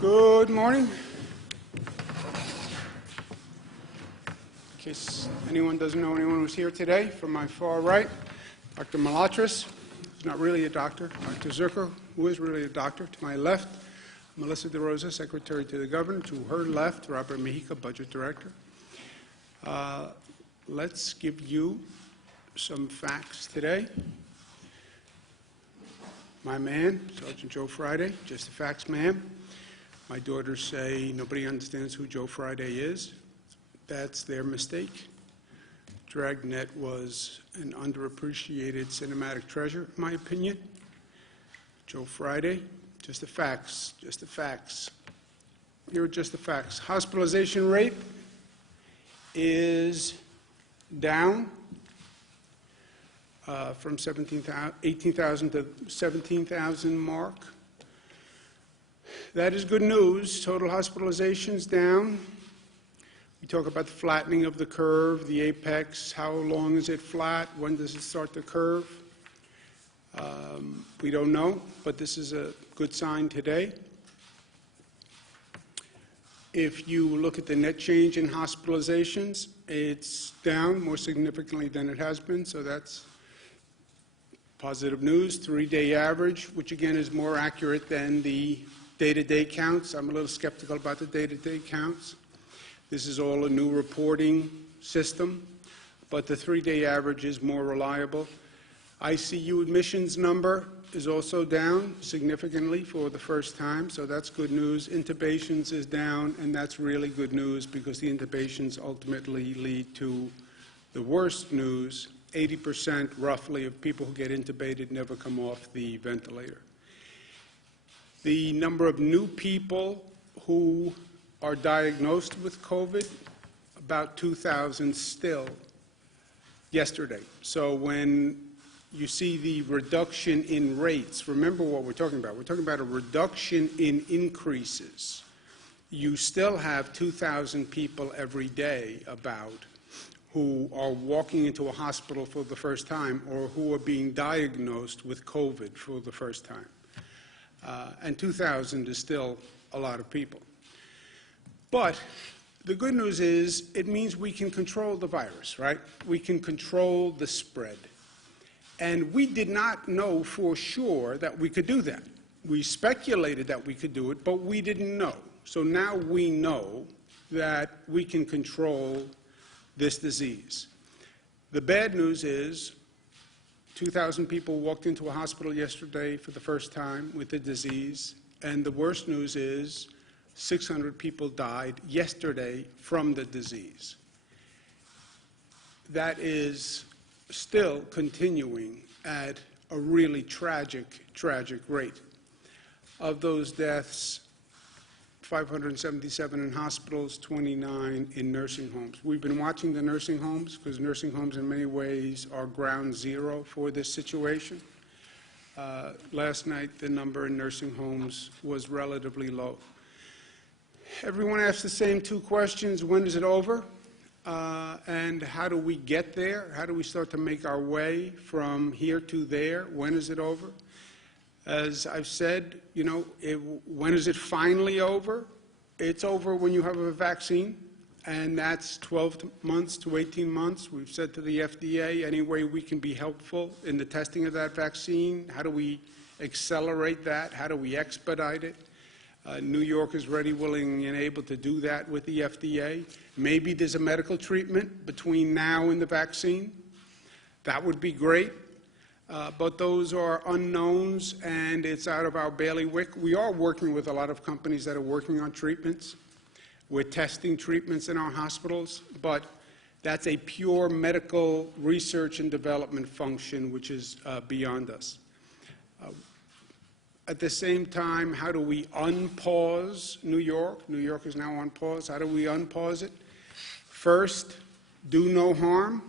Good morning. In case anyone doesn't know anyone who's here today, from my far right, Dr. Malatras, who's not really a doctor, Dr. Zucker, who is really a doctor. To my left, Melissa DeRosa, Secretary to the Governor. To her left, Robert Mejica, Budget Director. Let's give you some facts today. My man, Sergeant Joe Friday, just the facts, ma'am. My daughters say nobody understands who Joe Friday is. That's their mistake. Dragnet was an underappreciated cinematic treasure, in my opinion. Joe Friday, just the facts, just the facts. Here are just the facts. Hospitalization rate is down from 18,000 to 17,000 mark. That is good news. Total hospitalizations down. We talk about the flattening of the curve, the apex. How long is it flat? When does it start to curve? We don't know, but this is a good sign today. If you look at the net change in hospitalizations, it's down more significantly than it has been, so that's positive news. 3-day average, which again is more accurate than the day-to-day counts. I'm a little skeptical about the day-to-day counts. This is all a new reporting system, but the 3-day average is more reliable. ICU admissions number is also down significantly for the first time, so that's good news. Intubations is down, and that's really good news because the intubations ultimately lead to the worst news. 80% roughly of people who get intubated never come off the ventilator. The number of new people who are diagnosed with COVID, about 2,000 still yesterday. So when you see the reduction in rates, remember what we're talking about. We're talking about a reduction in increases. You still have 2,000 people every day about who are walking into a hospital for the first time or who are being diagnosed with COVID for the first time. And 2,000 is still a lot of people. But the good news is it means we can control the virus, right? We can control the spread. And we did not know for sure that we could do that. We speculated that we could do it, but we didn't know. So now we know that we can control this disease. The bad news is 2,000 people walked into a hospital yesterday for the first time with the disease, and the worst news is 600 people died yesterday from the disease. That is still continuing at a really tragic rate. Of those deaths, 577 in hospitals, 29 in nursing homes. We've been watching the nursing homes because nursing homes in many ways are ground zero for this situation. Last night, the number in nursing homes was relatively low. Everyone asks the same two questions: when is it over? And how do we get there? How do we start to make our way from here to there? When is it over? As I've said, you know, when is it finally over? It's over when you have a vaccine, and that's 12 months to 18 months. We've said to the FDA, any way we can be helpful in the testing of that vaccine, how do we accelerate that? How do we expedite it? New York is ready, willing, and able to do that with the FDA. Maybe there's a medical treatment between now and the vaccine. That would be great. But those are unknowns, and it's out of our bailiwick. We are working with a lot of companies that are working on treatments. We're testing treatments in our hospitals, but that's a pure medical research and development function, which is beyond us. At the same time, how do we unpause New York? New York is now on pause. How do we unpause it? First, do no harm.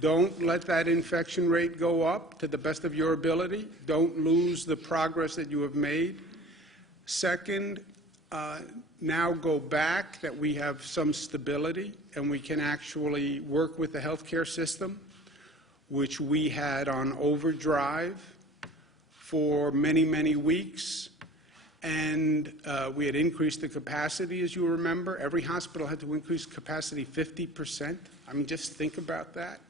Don't let that infection rate go up to the best of your ability. Don't lose the progress that you have made. Second, now go back that we have some stability and we can actually work with the healthcare system, which we had on overdrive for many, many weeks, and we had increased the capacity, as you remember. Every hospital had to increase capacity 50%. I mean, just think about that.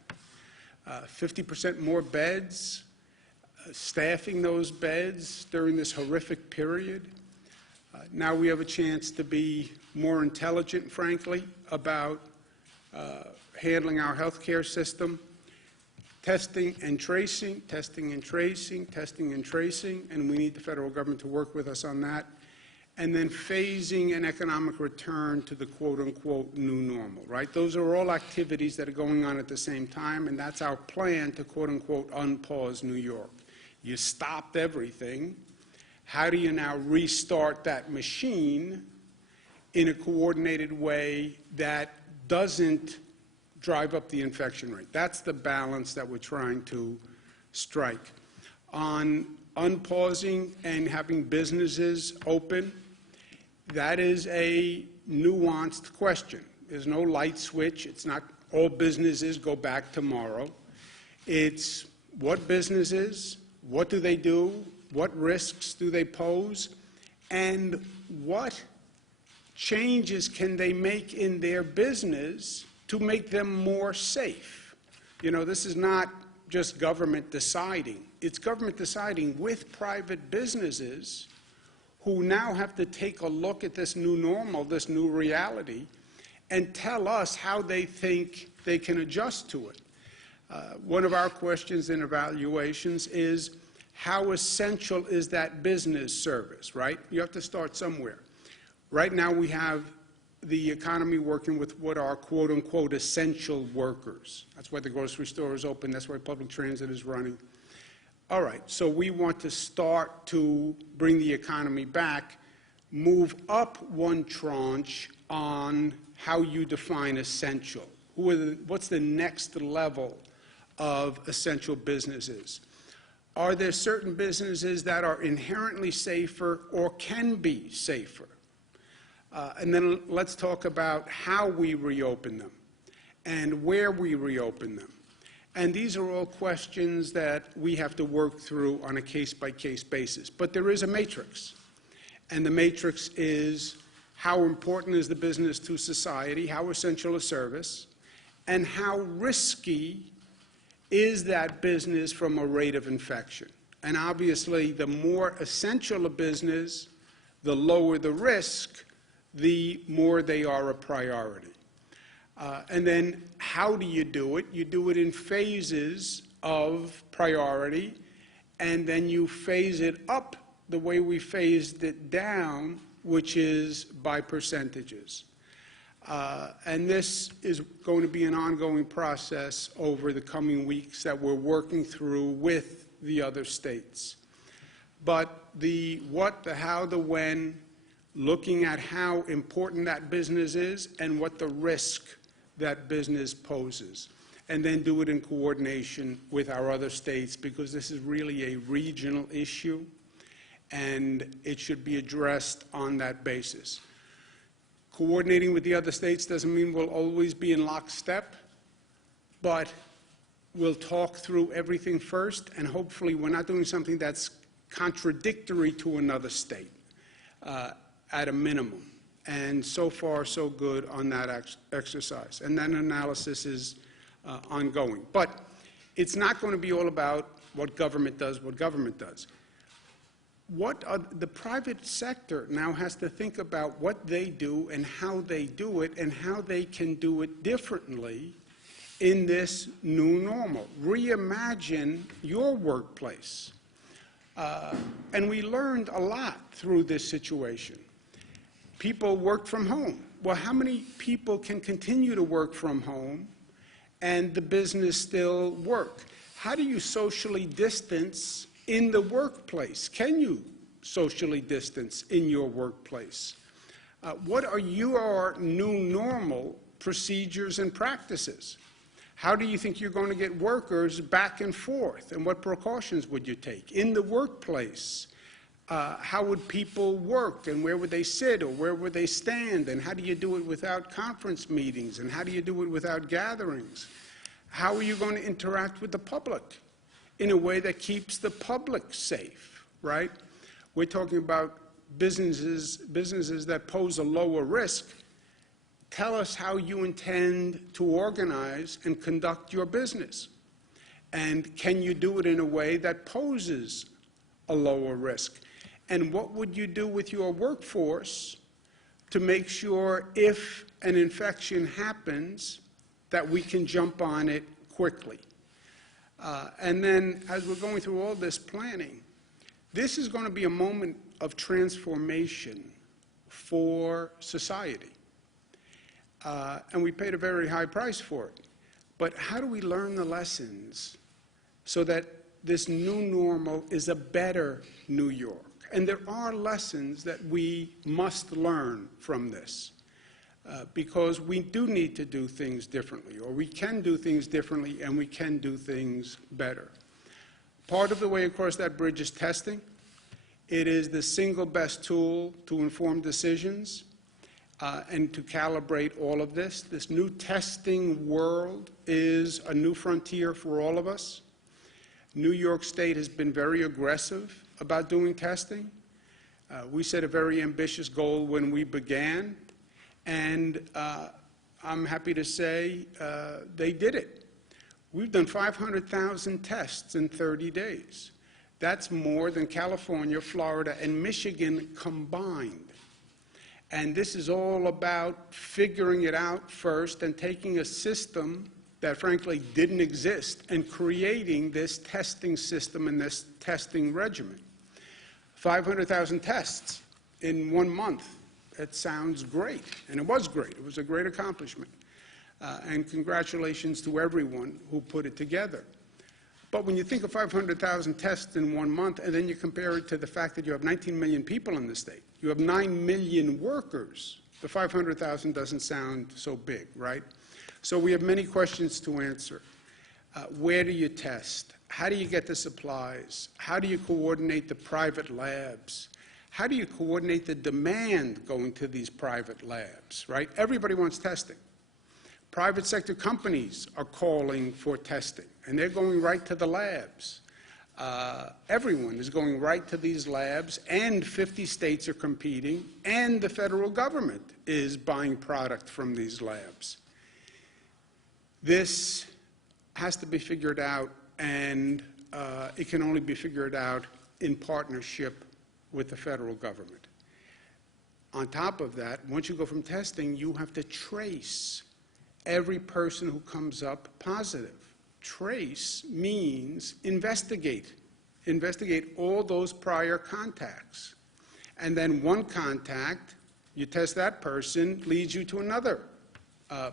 50% more beds, staffing those beds during this horrific period. Now we have a chance to be more intelligent, frankly, about handling our healthcare system. Testing and tracing, testing and tracing, testing and tracing, and we need the federal government to work with us on that. And then phasing an economic return to the quote-unquote new normal, right? Those are all activities that are going on at the same time, and that's our plan to quote-unquote unpause New York. You stopped everything. How do you now restart that machine in a coordinated way that doesn't drive up the infection rate? That's the balance that we're trying to strike. On unpausing and having businesses open, that is a nuanced question. There's no light switch. It's not all businesses go back tomorrow. It's what businesses, what do they do, what risks do they pose, and what changes can they make in their business to make them more safe. You know, this is not just government deciding. It's government deciding with private businesses who now have to take a look at this new normal, this new reality, and tell us how they think they can adjust to it. One of our questions in evaluations is, how essential is that business service, right? You have to start somewhere. Right now we have the economy working with what are quote-unquote essential workers. That's why the grocery store is open. That's why public transit is running. All right, so we want to start to bring the economy back, move up one tranche on how you define essential. What's the next level of essential businesses? Are there certain businesses that are inherently safer or can be safer? And then let's talk about how we reopen them and where we reopen them. And these are all questions that we have to work through on a case-by-case basis. But there is a matrix. And the matrix is how important is the business to society, how essential a service, and how risky is that business from a rate of infection. And obviously, the more essential a business, the lower the risk, the more they are a priority. And then how do you do it? You do it in phases of priority, and then you phase it up the way we phased it down, which is by percentages. And this is going to be an ongoing process over the coming weeks that we're working through with the other states. But the what, the how, the when, looking at how important that business is and what the risk that business poses, and then do it in coordination with our other states, because this is really a regional issue, and it should be addressed on that basis. Coordinating with the other states doesn't mean we'll always be in lockstep, but we'll talk through everything first, and hopefully we're not doing something that's contradictory to another state. At a minimum. And so far, so good on that exercise. And that analysis is ongoing. But it's not going to be all about what government does, what government does. The private sector now has to think about what they do and how they do it and how they can do it differently in this new normal. Reimagine your workplace. And we learned a lot through this situation. People worked from home. Well, how many people can continue to work from home and the business still work? How do you socially distance in the workplace? Can you socially distance in your workplace? What are your new normal procedures and practices? How do you think you're going to get workers back and forth? And what precautions would you take? In the workplace, how would people work, and where would they sit, or where would they stand, and how do you do it without conference meetings, and how do you do it without gatherings? How are you going to interact with the public in a way that keeps the public safe, right? We're talking about businesses that pose a lower risk, tell us how you intend to organize and conduct your business. And can you do it in a way that poses a lower risk? And what would you do with your workforce to make sure if an infection happens that we can jump on it quickly? And then as we're going through all this planning, this is going to be a moment of transformation for society. And we paid a very high price for it. But how do we learn the lessons so that this new normal is a better New York? And there are lessons that we must learn from this because we do need to do things differently, or we can do things differently and we can do things better. Part of the way across that bridge is testing. It is the single best tool to inform decisions and to calibrate all of this. This new testing world is a new frontier for all of us. New York State has been very aggressive about doing testing. We set a very ambitious goal when we began, and I'm happy to say they did it. We've done 500,000 tests in 30 days. That's more than California, Florida, and Michigan combined. And this is all about figuring it out first and taking a system that frankly didn't exist and creating this testing system and this testing regimen. 500,000 tests in 1 month. It sounds great, and it was great. It was a great accomplishment. And congratulations to everyone who put it together. But when you think of 500,000 tests in 1 month, and then you compare it to the fact that you have 19 million people in the state, you have 9 million workers, the 500,000 doesn't sound so big, right? So we have many questions to answer. Where do you test? How do you get the supplies? How do you coordinate the private labs? How do you coordinate the demand going to these private labs, right? Everybody wants testing. Private sector companies are calling for testing, and they're going right to the labs. Everyone is going right to these labs, and 50 states are competing, and the federal government is buying product from these labs. This has to be figured out, and it can only be figured out in partnership with the federal government. On top of that, once you go from testing, you have to trace every person who comes up positive. Trace means investigate. Investigate all those prior contacts. And then one contact, you test that person, leads you to another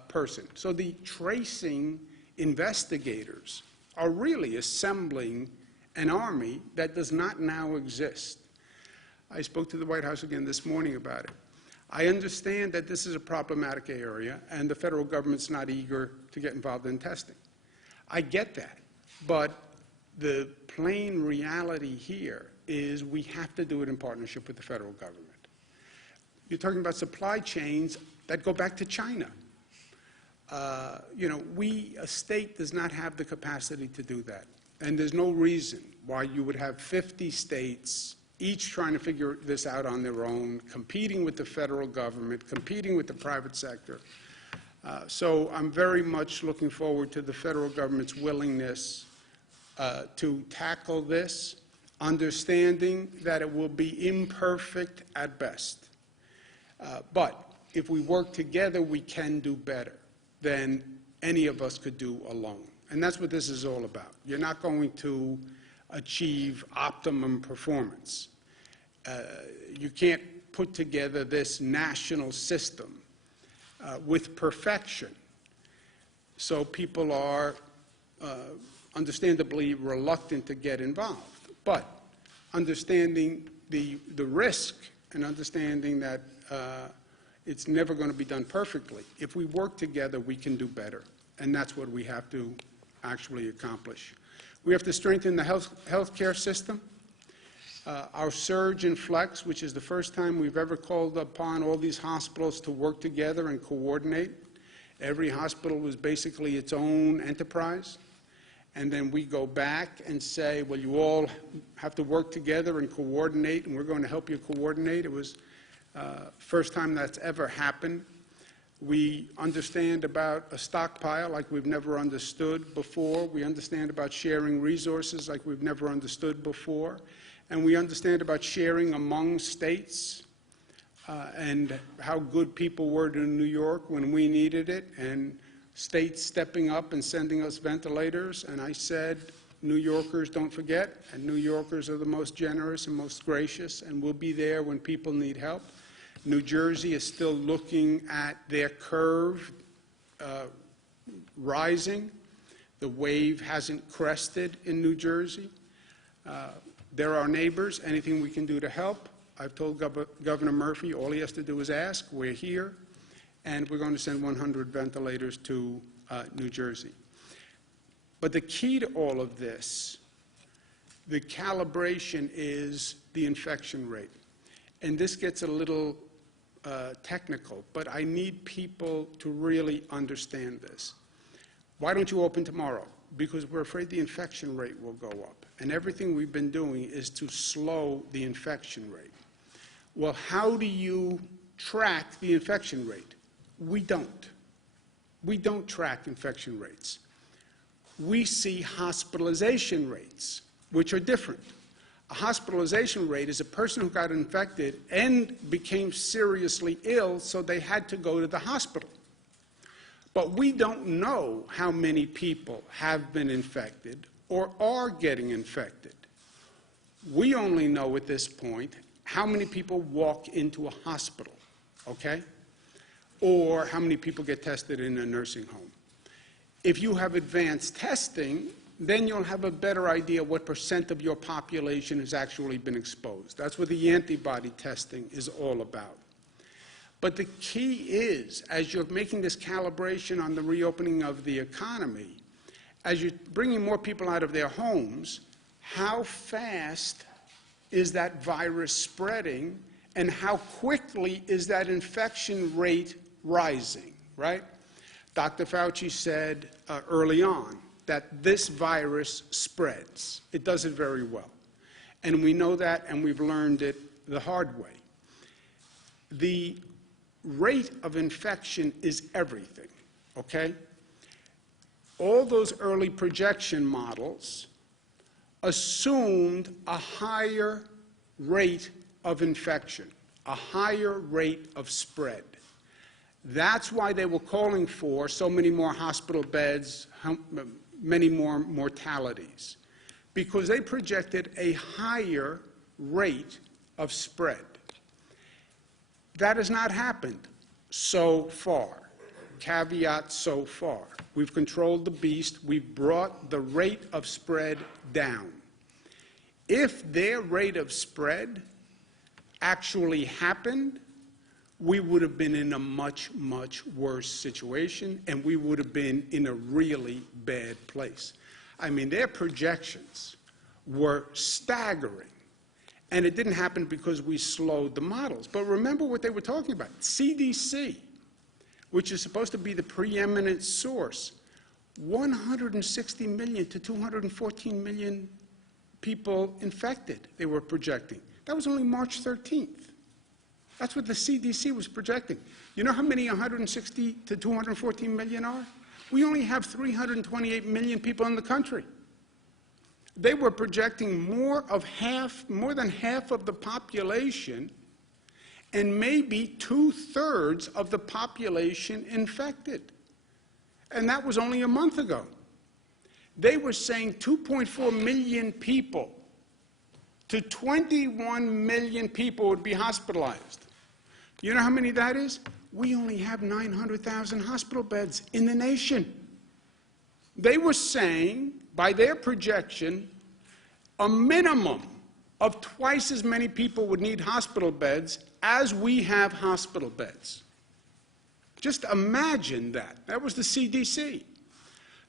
person. So the tracing investigators are really assembling an army that does not now exist. I spoke to the White House again this morning about it. I understand that this is a problematic area and the federal government's not eager to get involved in testing. I get that, but the plain reality here is we have to do it in partnership with the federal government. You're talking about supply chains that go back to China. A state does not have the capacity to do that. And there's no reason why you would have 50 states each trying to figure this out on their own, competing with the federal government, competing with the private sector. So I'm very much looking forward to the federal government's willingness to tackle this, understanding that it will be imperfect at best. But if we work together, we can do better than any of us could do alone. And that's what this is all about. You're not going to achieve optimum performance. You can't put together this national system with perfection. So people are understandably reluctant to get involved. But understanding the risk and understanding that it's never going to be done perfectly, if we work together, we can do better. And that's what we have to actually accomplish. We have to strengthen the healthcare system. Our surge in flex, which is the first time we've ever called upon all these hospitals to work together and coordinate. Every hospital was basically its own enterprise. and then we go back and say, well, you all have to work together and coordinate, and we're going to help you coordinate. It was first time that's ever happened. We understand about a stockpile like we've never understood before. We understand about sharing resources like we've never understood before. And we understand about sharing among states and how good people were to New York when we needed it, and states stepping up and sending us ventilators. And I said, New Yorkers, don't forget, and New Yorkers are the most generous and most gracious, and we'll be there when people need help. New Jersey is still looking at their curve rising. The wave hasn't crested in New Jersey. They're our neighbors. Anything we can do to help. I've told Governor Murphy all he has to do is ask. We're here, and we're going to send 100 ventilators to New Jersey. But the key to all of this, the calibration, is the infection rate. And this gets a little technical, but I need people to really understand this. Why don't you open tomorrow? Because we're afraid the infection rate will go up. And everything we've been doing is to slow the infection rate. Well, how do you track the infection rate? We don't. We don't track infection rates. We see hospitalization rates, which are different. A hospitalization rate is a person who got infected and became seriously ill, so they had to go to the hospital. But we don't know how many people have been infected or are getting infected. We only know at this point how many people walk into a hospital, okay? Or how many people get tested in a nursing home. If you have advanced testing, then you'll have a better idea what % of your population has actually been exposed. That's what the antibody testing is all about. But the key is, as you're making this calibration on the reopening of the economy, as you're bringing more people out of their homes, how fast is that virus spreading, and how quickly is that infection rate rising, right? Dr. Fauci said early on that this virus spreads. It does it very well. And we know that, and we've learned it the hard way. The rate of infection is everything, okay? All those early projection models assumed a higher rate of infection, a higher rate of spread. That's why they were calling for so many more hospital beds, many more mortalities, because they projected a higher rate of spread. That has not happened so far. Caveat, so far. We've controlled the beast. We've brought the rate of spread down. If their rate of spread actually happened, we would have been in a much, much worse situation, and we would have been in a really bad place. I mean, their projections were staggering. And it didn't happen because we slowed the models. But remember what they were talking about. CDC, which is supposed to be the preeminent source, 160 million to 214 million people infected, they were projecting. That was only March 13th. That's what the CDC was projecting. You know how many 160 to 214 million are? We only have 328 million people in the country. They were projecting more than half of the population, and maybe 2/3 of the population infected. And that was only a month ago. They were saying 2.4 million people to 21 million people would be hospitalized. You know how many that is? We only have 900,000 hospital beds in the nation. They were saying, by their projection, a minimum of twice as many people would need hospital beds as we have hospital beds. Just imagine that. That was the CDC.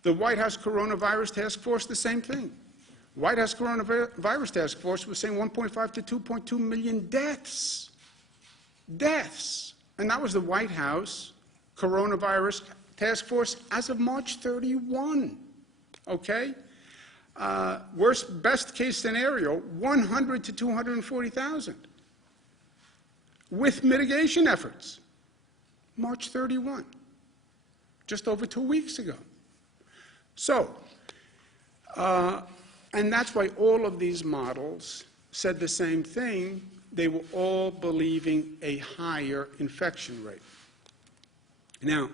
The White House Coronavirus Task Force, the same thing. White House Coronavirus Task Force was saying 1.5 to 2.2 million deaths. Deaths. And that was the White House Coronavirus Task Force as of March 31. Okay? Best case scenario, 100 to 240,000 with mitigation efforts. March 31, just over 2 weeks ago. So, and that's why all of these models said the same thing. They were all believing a higher infection rate. Now,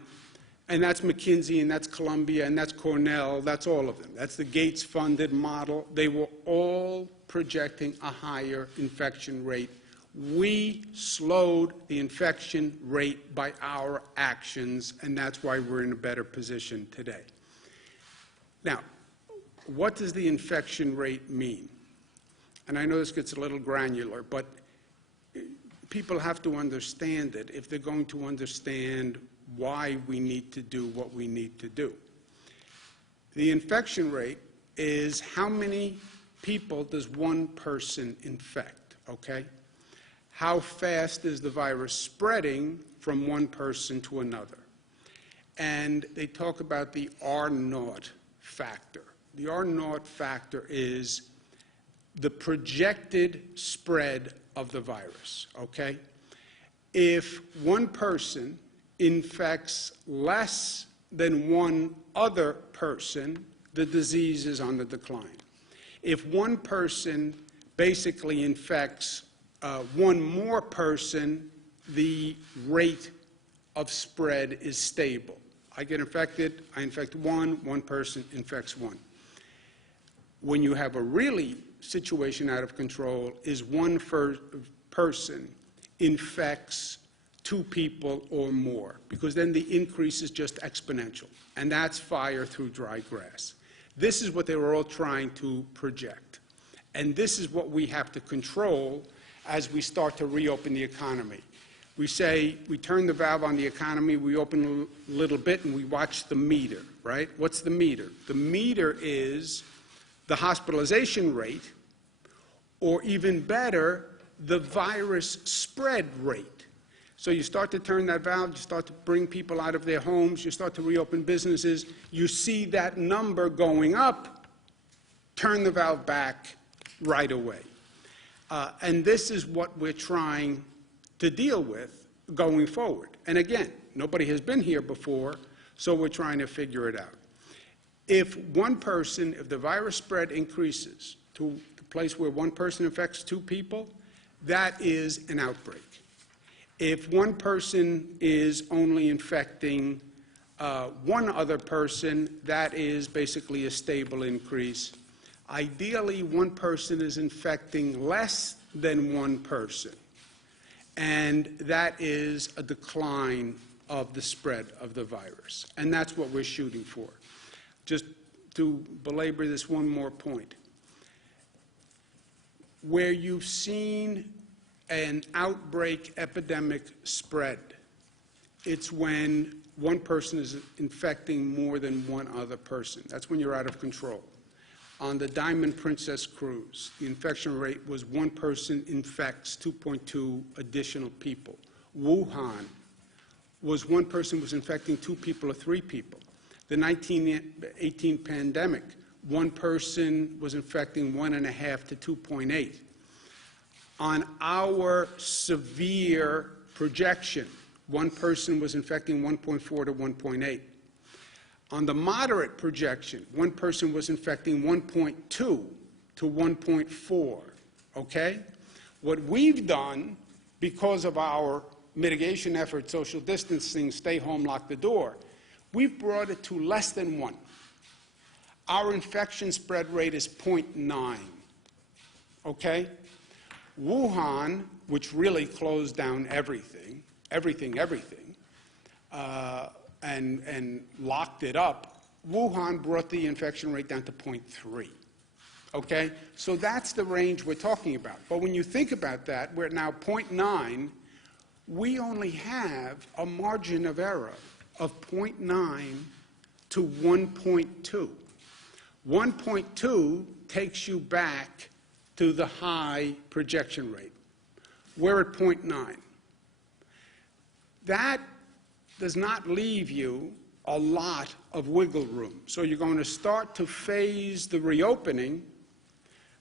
and that's McKinsey, and that's Columbia, and that's Cornell, that's all of them. That's the Gates-funded model. They were all projecting a higher infection rate. We slowed the infection rate by our actions, and that's why we're in a better position today. Now, what does the infection rate mean? And I know this gets a little granular, but people have to understand it if they're going to understand why we need to do what we need to do. The infection rate is how many people does one person infect, okay? How fast is the virus spreading from one person to another? And they talk about the R0 factor. The R0 factor is the projected spread of the virus, okay? If one person infects less than one other person, the disease is on the decline. If one person basically infects one more person, the rate of spread is stable. I get infected, I infect one person infects one. When you have a really situation out of control is one person infects 2 people or more, because then the increase is just exponential, and that's fire through dry grass. This is what they were all trying to project, and this is what we have to control as we start to reopen the economy. We say, we turn the valve on the economy, we open a little bit, and we watch the meter, right? What's the meter? The meter is the hospitalization rate, or even better, the virus spread rate. So you start to turn that valve, you start to bring people out of their homes, you start to reopen businesses, you see that number going up, turn the valve back right away. And this is what we're trying to deal with going forward. And again, nobody has been here before, so we're trying to figure it out. If the virus spread increases to the place where one person infects 2 people, that is an outbreak. If one person is only infecting one other person, that is basically a stable increase. Ideally, one person is infecting less than one person, and that is a decline of the spread of the virus. And that's what we're shooting for. Just to belabor this one more point. Where you've seen an outbreak epidemic spread, it's when one person is infecting more than one other person. That's when you're out of control. On the Diamond Princess cruise, the infection rate was one person infects 2.2 additional people. Wuhan was one person was infecting 2 people or 3 people. The 1918 pandemic, one person was infecting 1.5 to 2.8. On our severe projection, one person was infecting 1.4 to 1.8. On the moderate projection, one person was infecting 1.2 to 1.4, okay? What we've done, because of our mitigation efforts, social distancing, stay home, lock the door, we've brought it to less than 1. Our infection spread rate is 0.9, okay? Wuhan, which really closed down everything, and locked it up, Wuhan brought the infection rate down to 0.3. Okay? So that's the range we're talking about. But when you think about that, we're at now 0.9. We only have a margin of error of 0.9 to 1.2. 1.2 takes you back to the high projection rate. We're at 0.9. That does not leave you a lot of wiggle room. So you're going to start to phase the reopening.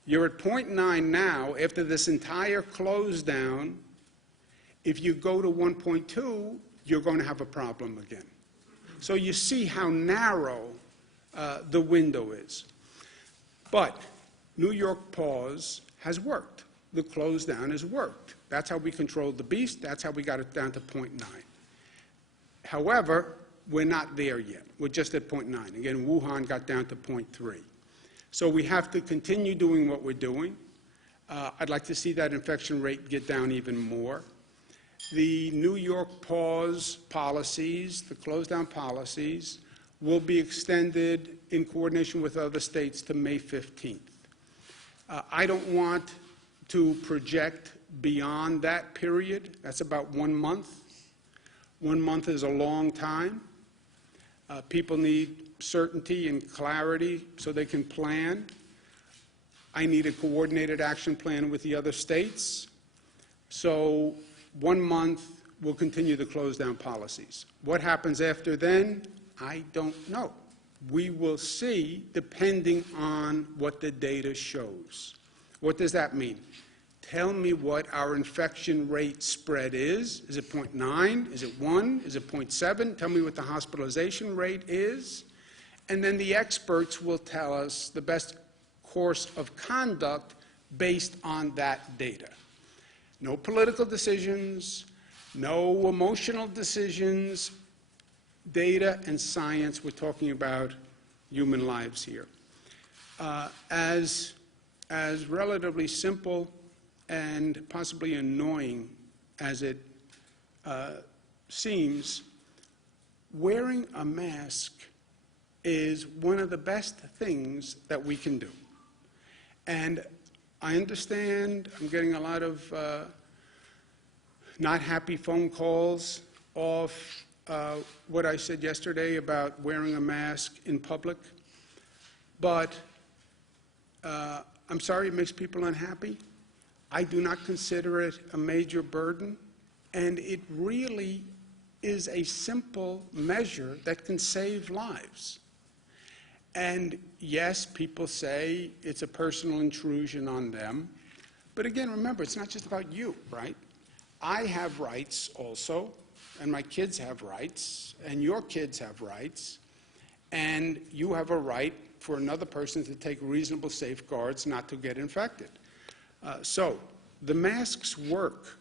You're at 0.9 now. After this entire close down, if you go to 1.2, you're going to have a problem again. So you see how narrow the window is. But New York pause has worked. The close down has worked. That's how we controlled the beast. That's how we got it down to 0.9. However, we're not there yet. We're just at 0.9. Again, Wuhan got down to 0.3. So we have to continue doing what we're doing. I'd like to see that infection rate get down even more. The New York pause policies, the close down policies, will be extended in coordination with other states to May 15th. I don't want to project beyond that period. That's about 1 month. 1 month is a long time. People need certainty and clarity so they can plan. I need a coordinated action plan with the other states. So 1 month, we'll continue the close down policies. What happens after then, I don't know. We will see depending on what the data shows. What does that mean? Tell me what our infection rate spread is. Is it 0.9? Is it 1? Is it 0.7? Tell me what the hospitalization rate is. And then the experts will tell us the best course of conduct based on that data. No political decisions, no emotional decisions, data and science. We're talking about human lives here. As relatively simple and possibly annoying as it seems, wearing a mask is one of the best things that we can do. And I understand I'm getting a lot of not happy phone calls off what I said yesterday about wearing a mask in public, but I'm sorry it makes people unhappy. I do not consider it a major burden, and it really is a simple measure that can save lives. And yes, people say it's a personal intrusion on them, but again, remember, it's not just about you, right? I have rights also, and my kids have rights, and your kids have rights, and you have a right for another person to take reasonable safeguards not to get infected. So the masks work.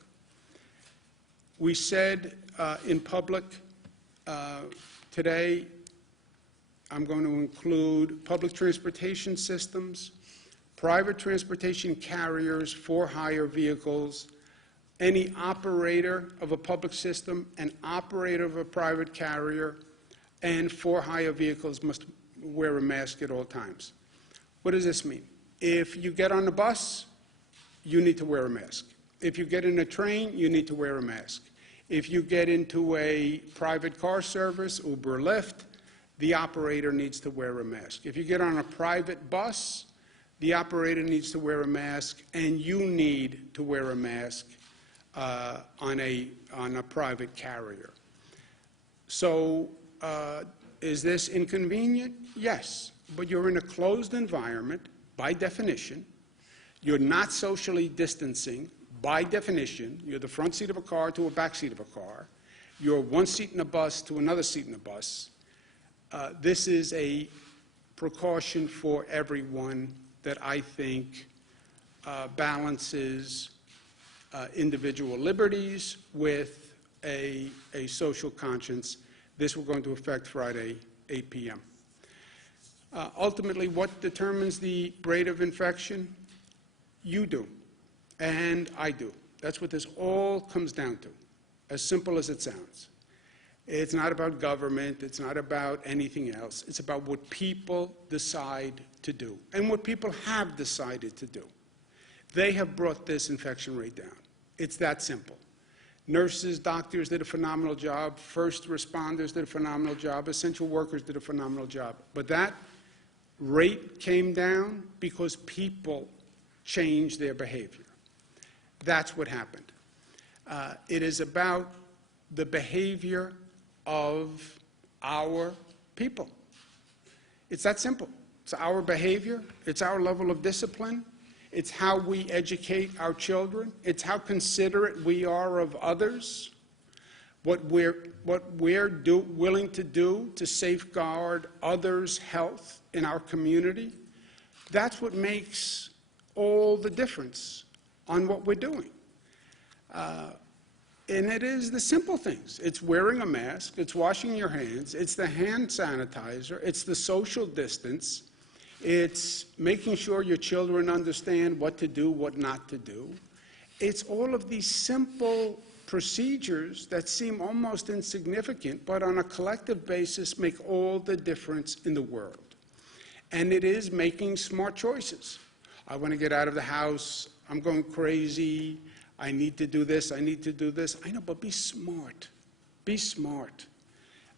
We said in public today, I'm going to include public transportation systems, private transportation carriers for hire vehicles, any operator of a public system, an operator of a private carrier, and for hire vehicles must wear a mask at all times. What does this mean? If you get on a bus, you need to wear a mask. If you get in a train, you need to wear a mask. If you get into a private car service, Uber, Lyft, the operator needs to wear a mask. If you get on a private bus, the operator needs to wear a mask, and you need to wear a mask on a private carrier. So is this inconvenient? Yes, but you're in a closed environment by definition. You're not socially distancing by definition. You're the front seat of a car to a back seat of a car. You're one seat in a bus to another seat in a bus. This is a precaution for everyone that I think balances individual liberties with a social conscience. This will go into effect Friday, 8 p.m. Ultimately, what determines the rate of infection? You do, and I do. That's what this all comes down to, as simple as it sounds. It's not about government. It's not about anything else. It's about what people decide to do and what people have decided to do. They have brought this infection rate down. It's that simple. Nurses, doctors did a phenomenal job. First responders did a phenomenal job. Essential workers did a phenomenal job. But that rate came down because people changed their behavior. That's what happened. It is about the behavior of our people. It's that simple. It's our behavior. It's our level of discipline. It's how we educate our children. It's how considerate we are of others. What we're willing to do to safeguard others' health in our community. That's what makes all the difference on what we're doing. And it is the simple things. It's wearing a mask, it's washing your hands, it's the hand sanitizer, it's the social distance, it's making sure your children understand what to do, what not to do. It's all of these simple procedures that seem almost insignificant, but on a collective basis make all the difference in the world. And it is making smart choices. I want to get out of the house, I'm going crazy, I need to do this, I need to do this. I know, but be smart. Be smart.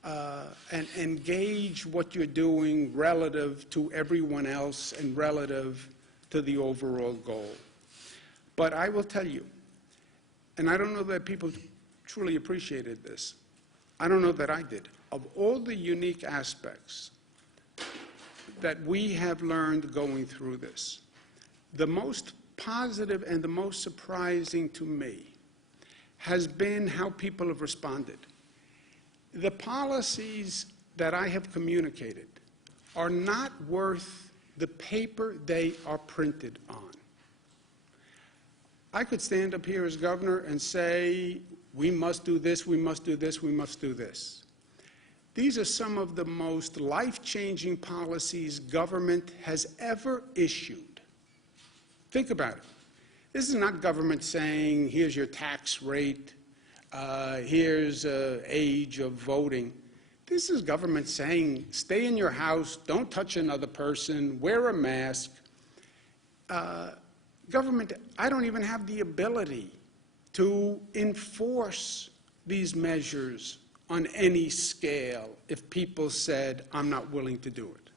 And engage what you're doing relative to everyone else and relative to the overall goal. But I will tell you, and I don't know that people truly appreciated this, I don't know that I did, of all the unique aspects that we have learned going through this, the most positive and the most surprising to me has been how people have responded. The policies that I have communicated are not worth the paper they are printed on. I could stand up here as governor and say, we must do this, we must do this, we must do this. These are some of the most life-changing policies government has ever issued. Think about it. This is not government saying, here's your tax rate, here's age of voting. This is government saying, stay in your house, don't touch another person, wear a mask. Government, I don't even have the ability to enforce these measures on any scale if people said, I'm not willing to do it.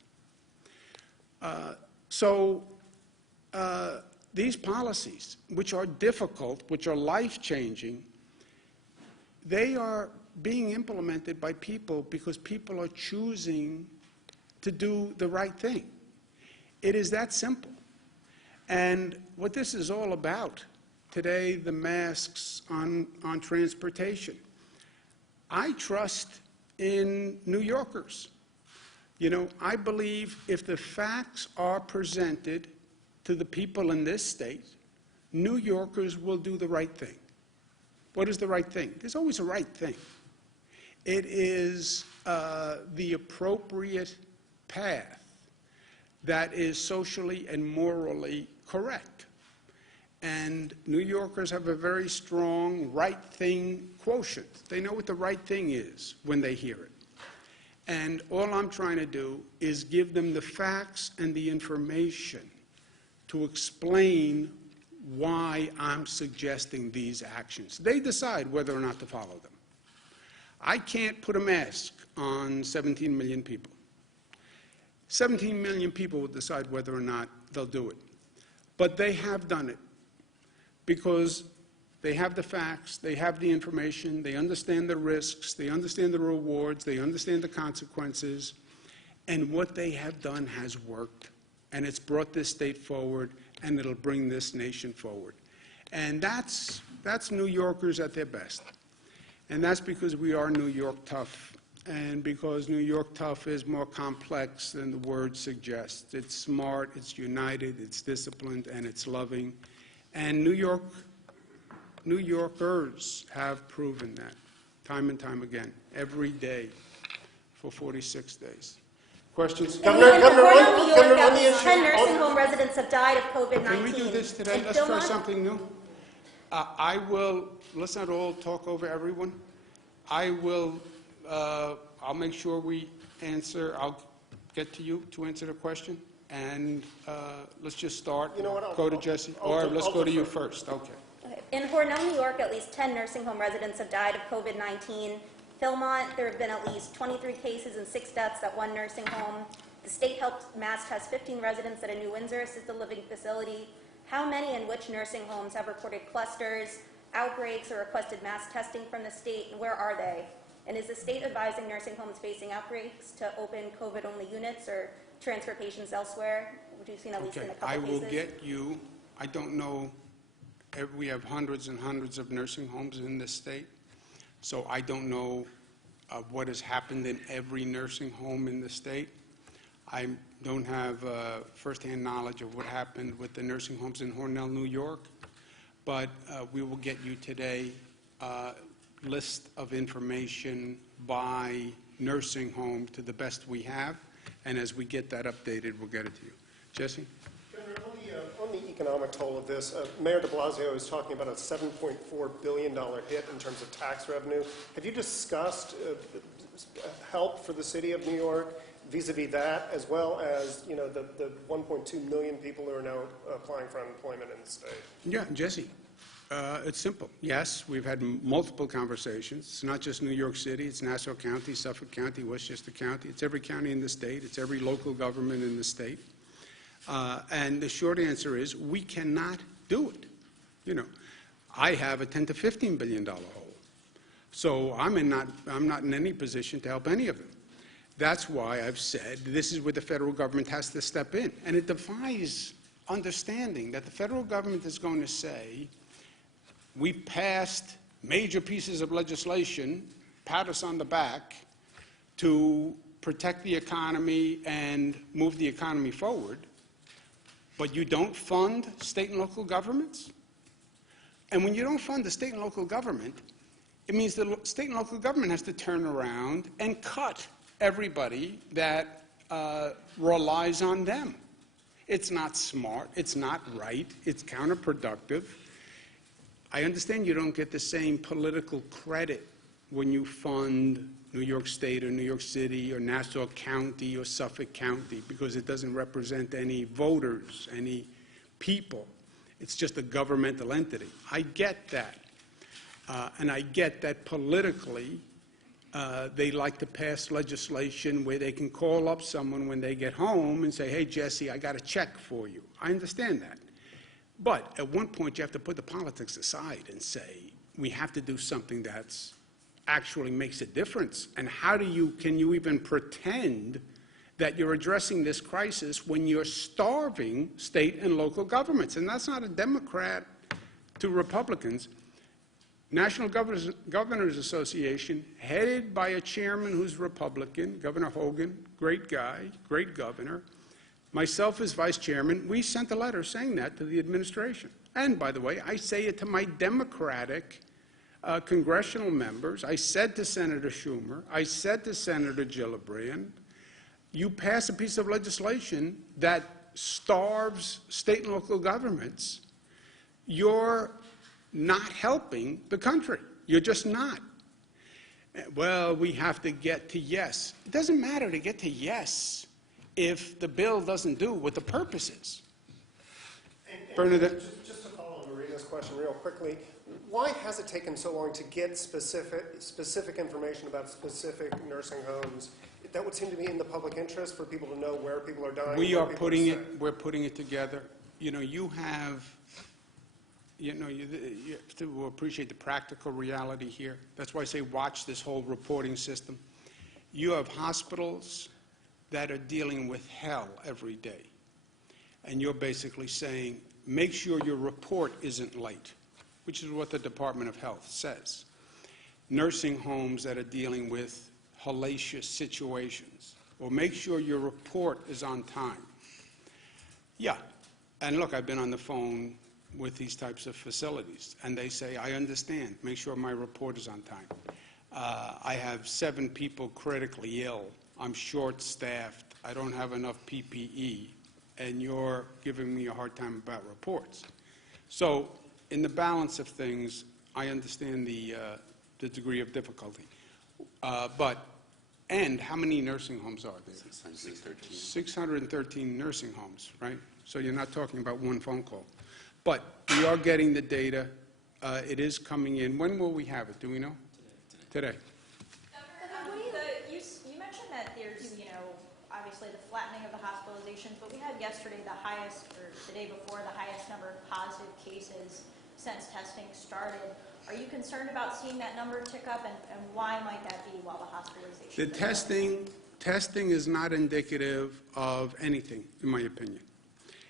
These policies, which are difficult, which are life-changing, they are being implemented by people because people are choosing to do the right thing. It is that simple. And what this is all about, today, the masks on transportation. I trust in New Yorkers. You know, I believe if the facts are presented to the people in this state, New Yorkers will do the right thing. What is the right thing? There's always a right thing. It is the appropriate path that is socially and morally correct. And New Yorkers have a very strong right thing quotient. They know what the right thing is when they hear it. And all I'm trying to do is give them the facts and the information to explain why I'm suggesting these actions. They decide whether or not to follow them. I can't put a mask on 17 million people. 17 million people will decide whether or not they'll do it. But they have done it because they have the facts, they have the information, they understand the risks, they understand the rewards, they understand the consequences, and what they have done has worked. And it's brought this state forward, and it'll bring this nation forward. And that's New Yorkers at their best. And that's because we are New York tough, and because New York tough is more complex than the word suggests. It's smart, it's united, it's disciplined, and it's loving. And New Yorkers have proven that time and time again, every day for 46 days. Questions? Governor, let me answer. 10 nursing home residents have died of COVID-19. Can we do this today? Let's try something new. Let's not all talk over everyone. I'll make sure we answer. I'll get to you to answer the question. And let's just start. You know what? Go to Jesse. Or let's go to you first. Okay. In Hornell, New York, at least 10 nursing home residents have died of COVID-19. Philmont, there have been at least 23 cases and 6 deaths at one nursing home. The state health mass has 15 residents at a New Windsor assisted living facility. How many and which nursing homes have reported clusters, outbreaks, or requested mass testing from the state, and where are they? And is the state advising nursing homes facing outbreaks to open COVID-only units or transfer patients elsewhere? We've seen at least in a couple I will cases. get you, I don't know, we have hundreds and hundreds of nursing homes in this state, so I don't know what has happened in every nursing home in the state. I don't have firsthand knowledge of what happened with the nursing homes in Hornell, New York, but we will get you today a list of information by nursing home to the best we have, and as we get that updated, we'll get it to you. Jesse? Governor, on the economic toll of this, Mayor de Blasio is talking about a $7.4 billion hit in terms of tax revenue. Have you discussed help for the city of New York vis-a-vis that, as well as, you know, the 1.2 million people who are now applying for unemployment in the state? Yeah, Jesse. It's simple. Yes, we've had multiple conversations. It's not just New York City. It's Nassau County, Suffolk County, Westchester County. It's every county in the state. It's every local government in the state. And the short answer is we cannot do it. You know, I have a $10 to $15 billion hole. So I'm not in any position to help any of them. That's why I've said this is where the federal government has to step in. And it defies understanding that the federal government is going to say, we passed major pieces of legislation, pat us on the back, to protect the economy and move the economy forward, but you don't fund state and local governments? And when you don't fund the state and local government, it means the state and local government has to turn around and cut everybody that relies on them. It's not smart, it's not right, it's counterproductive. I understand you don't get the same political credit when you fund New York State or New York City or Nassau County or Suffolk County because it doesn't represent any voters, any people. It's just a governmental entity. I get that. And I get that politically they like to pass legislation where they can call up someone when they get home and say, hey, Jesse, I got a check for you. I understand that. But at one point, you have to put the politics aside and say, we have to do something that's actually makes a difference. And how can you even pretend that you're addressing this crisis when you're starving state and local governments? And that's not a Democrat to Republicans. National Governors Association, headed by a chairman who's Republican, Governor Hogan, great guy, great governor. Myself as vice chairman, we sent a letter saying that to the administration. And by the way, I say it to my Democratic congressional members. I said to Senator Schumer, I said to Senator Gillibrand, you pass a piece of legislation that starves state and local governments, you're not helping the country. You're just not. Well, we have to get to yes. It doesn't matter to get to yes if the bill doesn't do what the purpose is. Bernadette? Just to follow Marina's question real quickly, why has it taken so long to get specific information about specific nursing homes? That would seem to be in the public interest for people to know where people are dying. We're putting it together. You know, you have to appreciate the practical reality here. That's why I say watch this whole reporting system. You have hospitals that are dealing with hell every day. And you're basically saying, make sure your report isn't late, which is what the Department of Health says. Nursing homes that are dealing with hellacious situations, or make sure your report is on time. Yeah, and look, I've been on the phone with these types of facilities, and they say, I understand, make sure my report is on time. I have 7 people critically ill. I'm short-staffed, I don't have enough PPE, and you're giving me a hard time about reports. So in the balance of things, I understand the degree of difficulty. And how many nursing homes are there? 613. 613 nursing homes, right? So you're not talking about one phone call. But we are getting the data. It is coming in. When will we have it? Do we know? Today. You mentioned that there's, obviously the flattening of the hospitalizations, but we had yesterday the highest, or the day before, the highest number of positive cases since testing started. Are you concerned about seeing that number tick up, and why might that be while the hospitalization? The testing is not indicative of anything, in my opinion.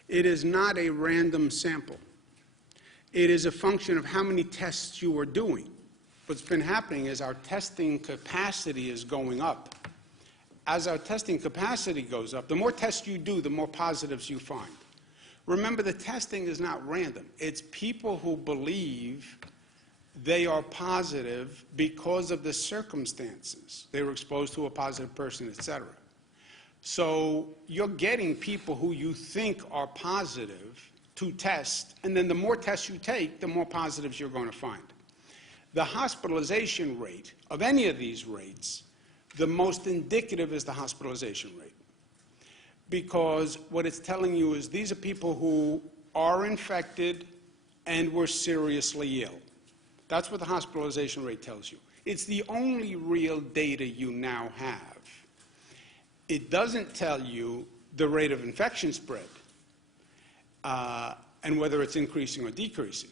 It is not a random sample. It is a function of how many tests you are doing. What's been happening is our testing capacity is going up. As our testing capacity goes up, the more tests you do, the more positives you find. Remember, the testing is not random. It's people who believe they are positive because of the circumstances. They were exposed to a positive person, etc. So you're getting people who you think are positive to test, and then the more tests you take, the more positives you're going to find. The hospitalization rate of any of these rates, the most indicative is the hospitalization rate. Because what it's telling you is these are people who are infected and were seriously ill. That's what the hospitalization rate tells you. It's the only real data you now have. It doesn't tell you the rate of infection spread and whether it's increasing or decreasing.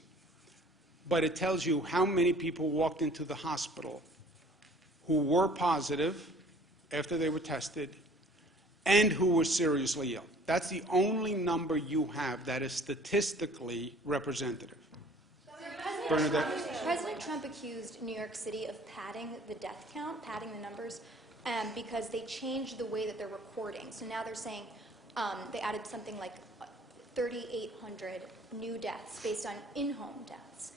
But it tells you how many people walked into the hospital who were positive after they were tested and who were seriously ill. That's the only number you have that is statistically representative. President Trump accused New York City of padding the death count, padding the numbers, because they changed the way that they're reporting. So now they're saying they added something like 3,800 new deaths based on in-home deaths.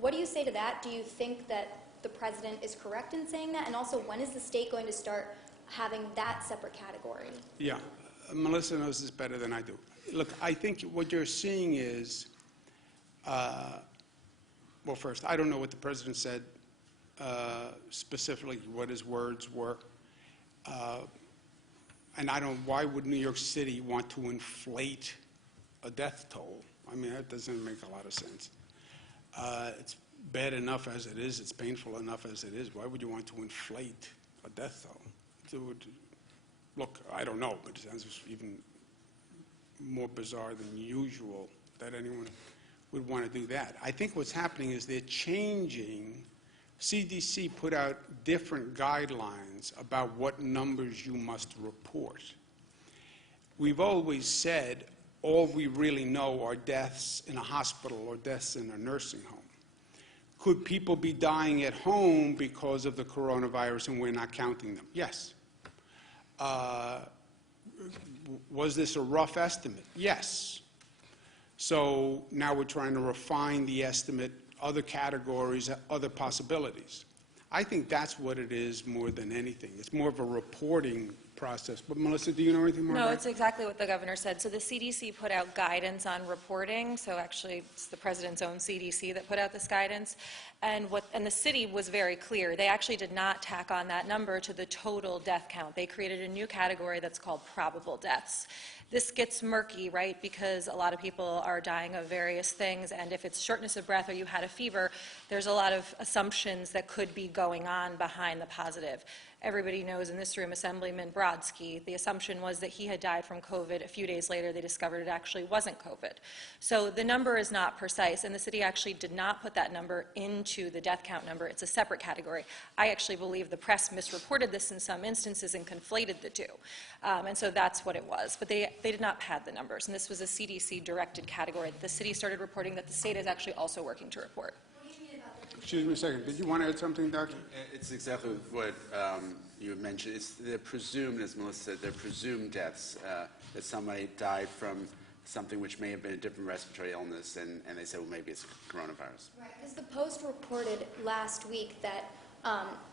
What do you say to that? Do you think that the president is correct in saying that? And also, when is the state going to start having that separate category? Yeah, Melissa knows this better than I do. Look, I think what you're seeing is, well, first, I don't know what the president said specifically, what his words were. And I don't, why would New York City want to inflate a death toll? I mean, that doesn't make a lot of sense. It's bad enough as it is. It's painful enough as it is. Why would you want to inflate a death toll? Look, I don't know, but it sounds even more bizarre than usual that anyone would want to do that. I think what's happening is they're changing. CDC put out different guidelines about what numbers you must report. We've always said all we really know are deaths in a hospital or deaths in a nursing home. Could people be dying at home because of the coronavirus and we're not counting them? Yes. Was this a rough estimate? Yes. So now we're trying to refine the estimate, other categories, other possibilities. I think that's what it is more than anything. It's more of a reporting process. But Melissa, do you know anything more about it? No, it's exactly what the governor said. So the CDC put out guidance on reporting. So actually, it's the president's own CDC that put out this guidance. And the city was very clear. They actually did not tack on that number to the total death count. They created a new category that's called probable deaths. This gets murky, right, because a lot of people are dying of various things, and if it's shortness of breath or you had a fever, there's a lot of assumptions that could be going on behind the positive. Everybody knows in this room, Assemblyman Brodsky, the assumption was that he had died from COVID. A few days later, they discovered it actually wasn't COVID. So the number is not precise, and the city actually did not put that number into the death count number. It's a separate category. I actually believe the press misreported this in some instances and conflated the two. And so that's what it was. But they did not pad the numbers, and this was a CDC-directed category that the city started reporting that the state is actually also working to report. Excuse me a second. Did you want to add something, Doctor? It's exactly what you had mentioned. They're presumed, as Melissa said, they're presumed deaths, that somebody died from something which may have been a different respiratory illness, and they said, well, maybe it's coronavirus. Right, because the Post reported last week that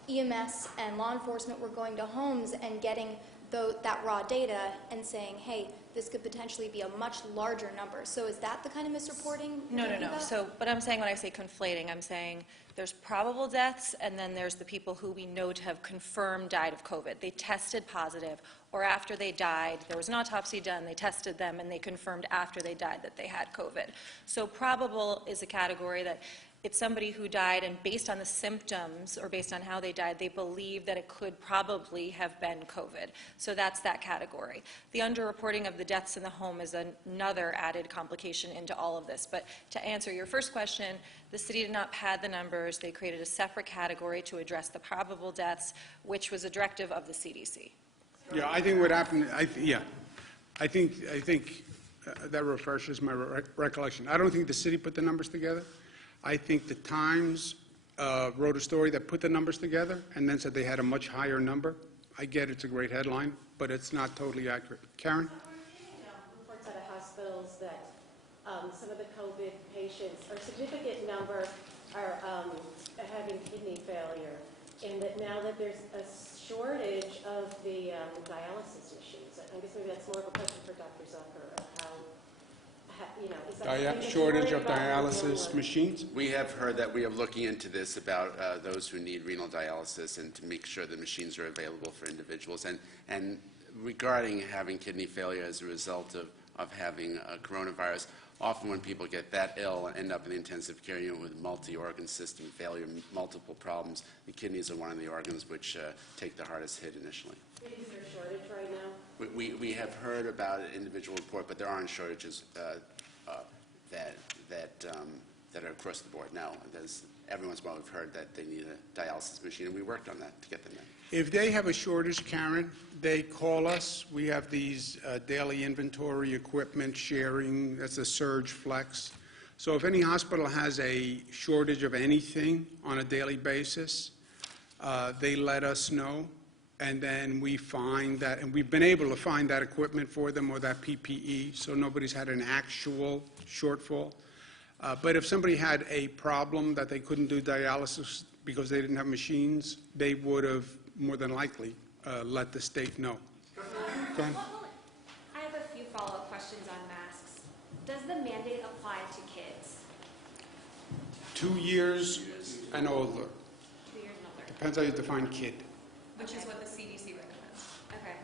EMS and law enforcement were going to homes and getting that raw data and saying, hey, this could potentially be a much larger number. So is that the kind of misreporting? No. So what I'm saying when I say conflating, I'm saying there's probable deaths, and then there's the people who we know to have confirmed died of COVID. They tested positive, or after they died, there was an autopsy done, they tested them, and they confirmed after they died that they had COVID. So probable is a category that it's somebody who died, and based on the symptoms or based on how they died, they believe that it could probably have been COVID. So that's that category. The underreporting of the deaths in the home is another added complication into all of this. But to answer your first question, the city did not pad the numbers. They created a separate category to address the probable deaths, which was a directive of the CDC. Yeah, I think what happened, I think that refreshes my recollection. I don't think the city put the numbers together. I think the Times wrote a story that put the numbers together and then said they had a much higher number. I get it's a great headline, but it's not totally accurate. Karen? Reports out of hospitals that some of the COVID patients, or a significant number, are having kidney failure, and that now that there's a shortage of the dialysis machines. I guess maybe that's more of a question for Dr. Zucker of how, is that something that you're Shortage of worried about dialysis machines? We have heard that we are looking into this about those who need renal dialysis and to make sure the machines are available for individuals. And regarding having kidney failure as a result of having coronavirus, often when people get that ill and end up in the intensive care unit with multi-organ system failure, multiple problems, the kidneys are one of the organs which take the hardest hit initially. Is there a shortage right now? We have heard about an individual report, but there aren't shortages that are across the board now. Every once in a while we've heard that they need a dialysis machine, and we worked on that to get them there. If they have a shortage, Karen, they call us. We have these daily inventory equipment sharing. That's a surge flex. So if any hospital has a shortage of anything on a daily basis, they let us know, and then we find that, and we've been able to find that equipment for them or that PPE, so nobody's had an actual shortfall. But if somebody had a problem that they couldn't do dialysis because they didn't have machines, they would have more than likely let the state know. Go ahead. I have a few follow-up questions on masks. Does the mandate apply to kids? 2 years and older. 2 years and older. Depends how you define kid. Which is what the CDC recommends. Okay.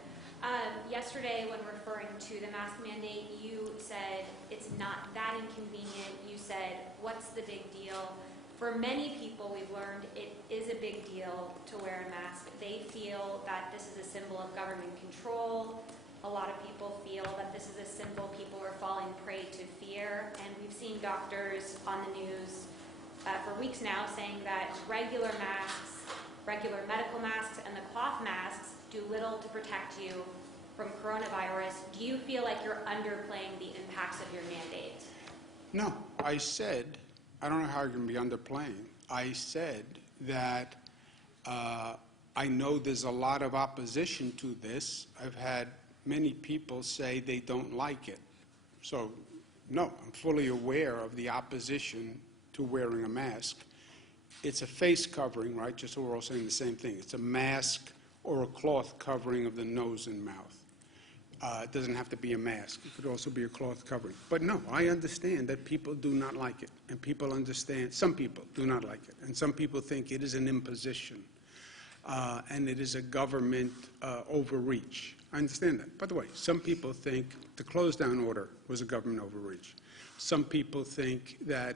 Yesterday, when referring to the mask mandate, you said it's not that inconvenient. You said, what's the big deal? For many people, we've learned it is a big deal to wear a mask. They feel that this is a symbol of government control. A lot of people feel that this is a symbol people are falling prey to fear. And we've seen doctors on the news for weeks now saying that regular masks, regular medical masks, and the cloth masks do little to protect you from coronavirus. Do you feel like you're underplaying the impacts of your mandate? No, I said, I don't know how you're going to be underplaying. I said that I know there's a lot of opposition to this. I've had many people say they don't like it. So, no, I'm fully aware of the opposition to wearing a mask. It's a face covering, right? Just so we're all saying the same thing. It's a mask or a cloth covering of the nose and mouth. It doesn't have to be a mask. It could also be a cloth covering. But no, I understand that people do not like it. And people understand, some people do not like it. And some people think it is an imposition. And it is a government overreach. I understand that. By the way, some people think the close down order was a government overreach. Some people think that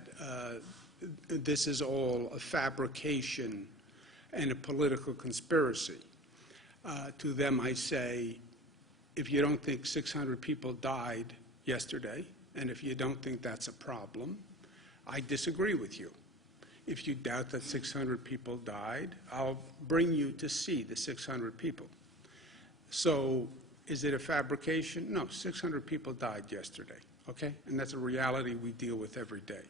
this is all a fabrication and a political conspiracy. To them, I say, if you don't think 600 people died yesterday, and if you don't think that's a problem, I disagree with you. If you doubt that 600 people died, I'll bring you to see the 600 people. So is it a fabrication? No, 600 people died yesterday, okay? And that's a reality we deal with every day.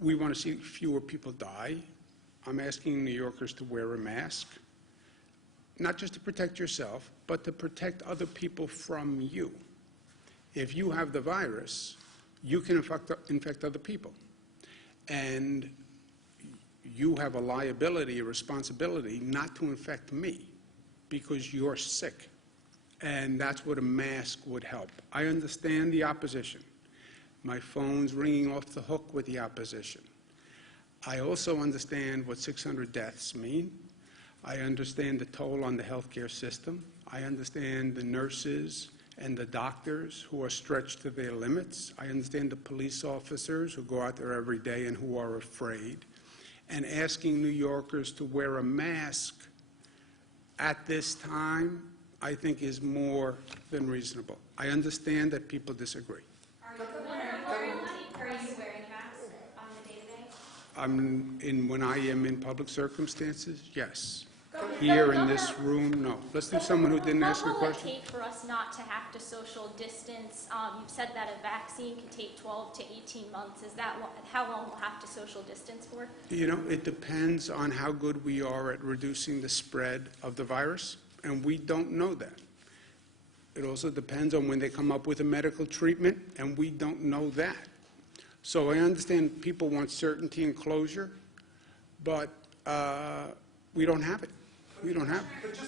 We want to see fewer people die. I'm asking New Yorkers to wear a mask, not just to protect yourself, but to protect other people from you. If you have the virus, you can infect other people. And you have a liability, a responsibility not to infect me because you're sick. And that's what a mask would help. I understand the opposition. My phone's ringing off the hook with the opposition. I also understand what 600 deaths mean. I understand the toll on the healthcare system. I understand the nurses and the doctors who are stretched to their limits. I understand the police officers who go out there every day and who are afraid. And asking New Yorkers to wear a mask at this time, I think, is more than reasonable. I understand that people disagree. Are you wearing masks on the day-to-day? When I am in public circumstances, yes. Here in this room, no. Let's do someone who didn't ask a question. What will it take for us not to have to social distance? You've said that a vaccine can take 12 to 18 months. Is that how long we'll have to social distance for? You know, it depends on how good we are at reducing the spread of the virus, and we don't know that. It also depends on when they come up with a medical treatment, and we don't know that. So I understand people want certainty and closure, but we don't have it. We don't have it.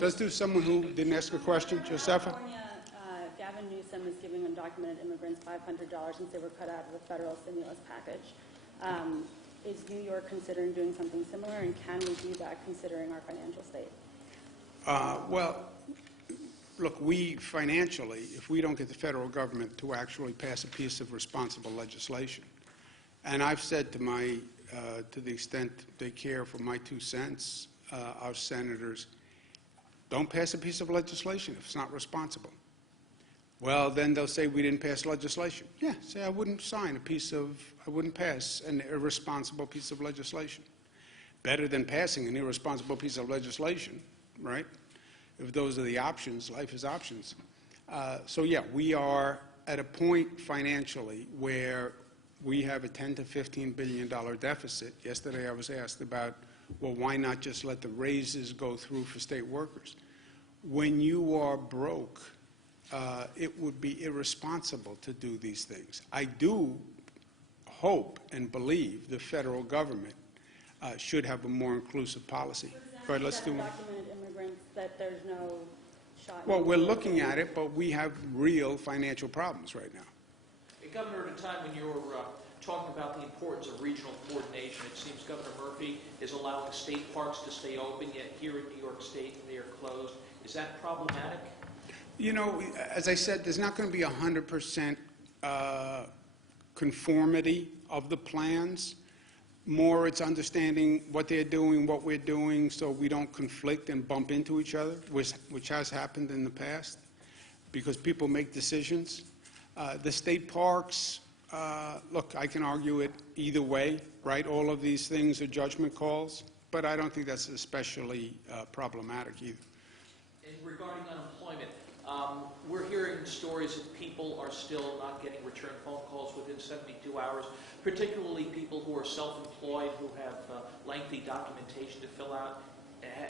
Let's do someone who didn't ask a question. Josefa? California, Gavin Newsom is giving undocumented immigrants $500 since they were cut out of the federal stimulus package. Is New York considering doing something similar, and can we do that considering our financial state? Well, look, we financially, if we don't get the federal government to actually pass a piece of responsible legislation, and I've said to to the extent they care for my 2 cents, our senators, don't pass a piece of legislation if it's not responsible. Well, then they'll say we didn't pass legislation. Yeah, say I wouldn't I wouldn't pass an irresponsible piece of legislation. Better than passing an irresponsible piece of legislation, right? If those are the options, life is options. So yeah, we are at a point financially where we have a $10 to $15 billion deficit. Yesterday I was asked about, well, why not just let the raises go through for state workers? When you are broke, it would be irresponsible to do these things. I do hope and believe the federal government should have a more inclusive policy. But let's do one. Undocumented immigrants, that there's no shot. Well, we're looking at it, but we have real financial problems right now. Hey, Governor, at a time when you're talking about the importance of regional coordination, it seems Governor Murphy is allowing state parks to stay open, yet here in New York State they are closed. Is that problematic? You know, as I said, there's not going to be 100% conformity of the plans. More it's understanding what they're doing, what we're doing, so we don't conflict and bump into each other, which has happened in the past, because people make decisions. The state parks, look, I can argue it either way, right? All of these things are judgment calls, but I don't think that's especially problematic either. And regarding unemployment, we're hearing stories that people are still not getting return phone calls within 72 hours, particularly people who are self-employed, who have lengthy documentation to fill out.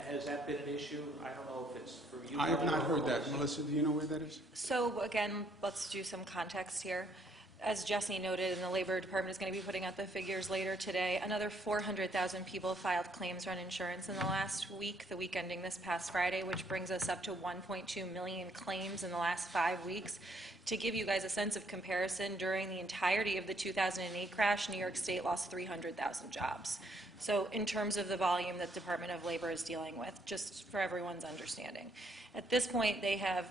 Has that been an issue? I don't know if it's for you. I have not heard that. Melissa, do you know where that is? So again, let's do some context here. As Jesse noted, and the Labor Department is going to be putting out the figures later today, another 400,000 people filed claims for uninsurance in the last week, the week ending this past Friday, which brings us up to 1.2 million claims in the last 5 weeks. To give you guys a sense of comparison, during the entirety of the 2008 crash, New York State lost 300,000 jobs. So in terms of the volume that Department of Labor is dealing with, just for everyone's understanding. At this point, they have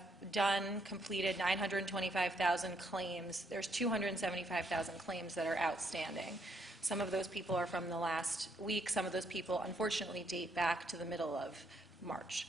completed 925,000 claims. There's 275,000 claims that are outstanding. Some of those people are from the last week. Some of those people, unfortunately, date back to the middle of March.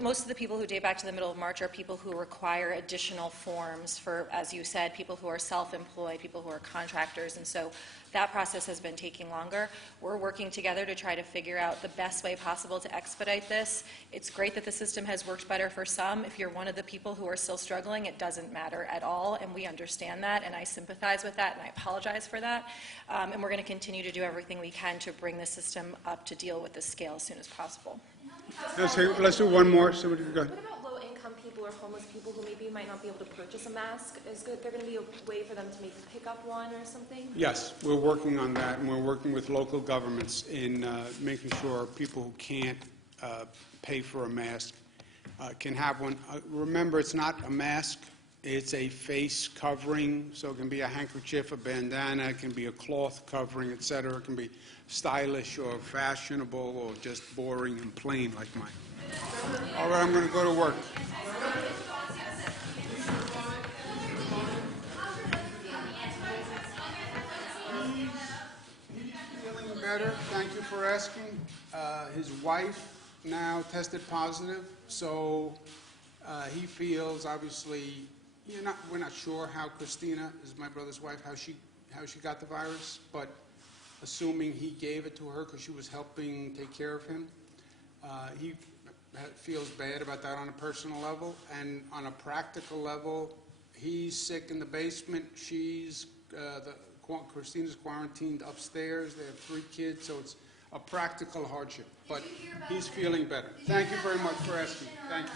Most of the people who date back to the middle of March are people who require additional forms for, as you said, people who are self-employed, people who are contractors, and so that process has been taking longer. We're working together to try to figure out the best way possible to expedite this. It's great that the system has worked better for some. If you're one of the people who are still struggling, it doesn't matter at all, and we understand that, and I sympathize with that, and I apologize for that. And we're going to continue to do everything we can to bring the system up to deal with this scale as soon as possible. Let's do one more. Somebody go ahead. What about low-income people or homeless people who maybe might not be able to purchase a mask? Is there going to be a way for them to maybe pick up one or something? Yes, we're working on that, and we're working with local governments in making sure people who can't pay for a mask can have one. Remember, it's not a mask. It's a face covering, so it can be a handkerchief, a bandana, it can be a cloth covering, et cetera. It can be stylish or fashionable or just boring and plain like mine. All right, I'm going to go to work. for asking. His wife now tested positive, so he feels, obviously, we're not sure how Christina, is my brother's wife, how she got the virus, but assuming he gave it to her because she was helping take care of him, he feels bad about that on a personal level, and on a practical level, he's sick in the basement. Christina's quarantined upstairs. They have 3 kids, so it's a practical hardship. But he's feeling better. Thank you very much for asking. Thank you.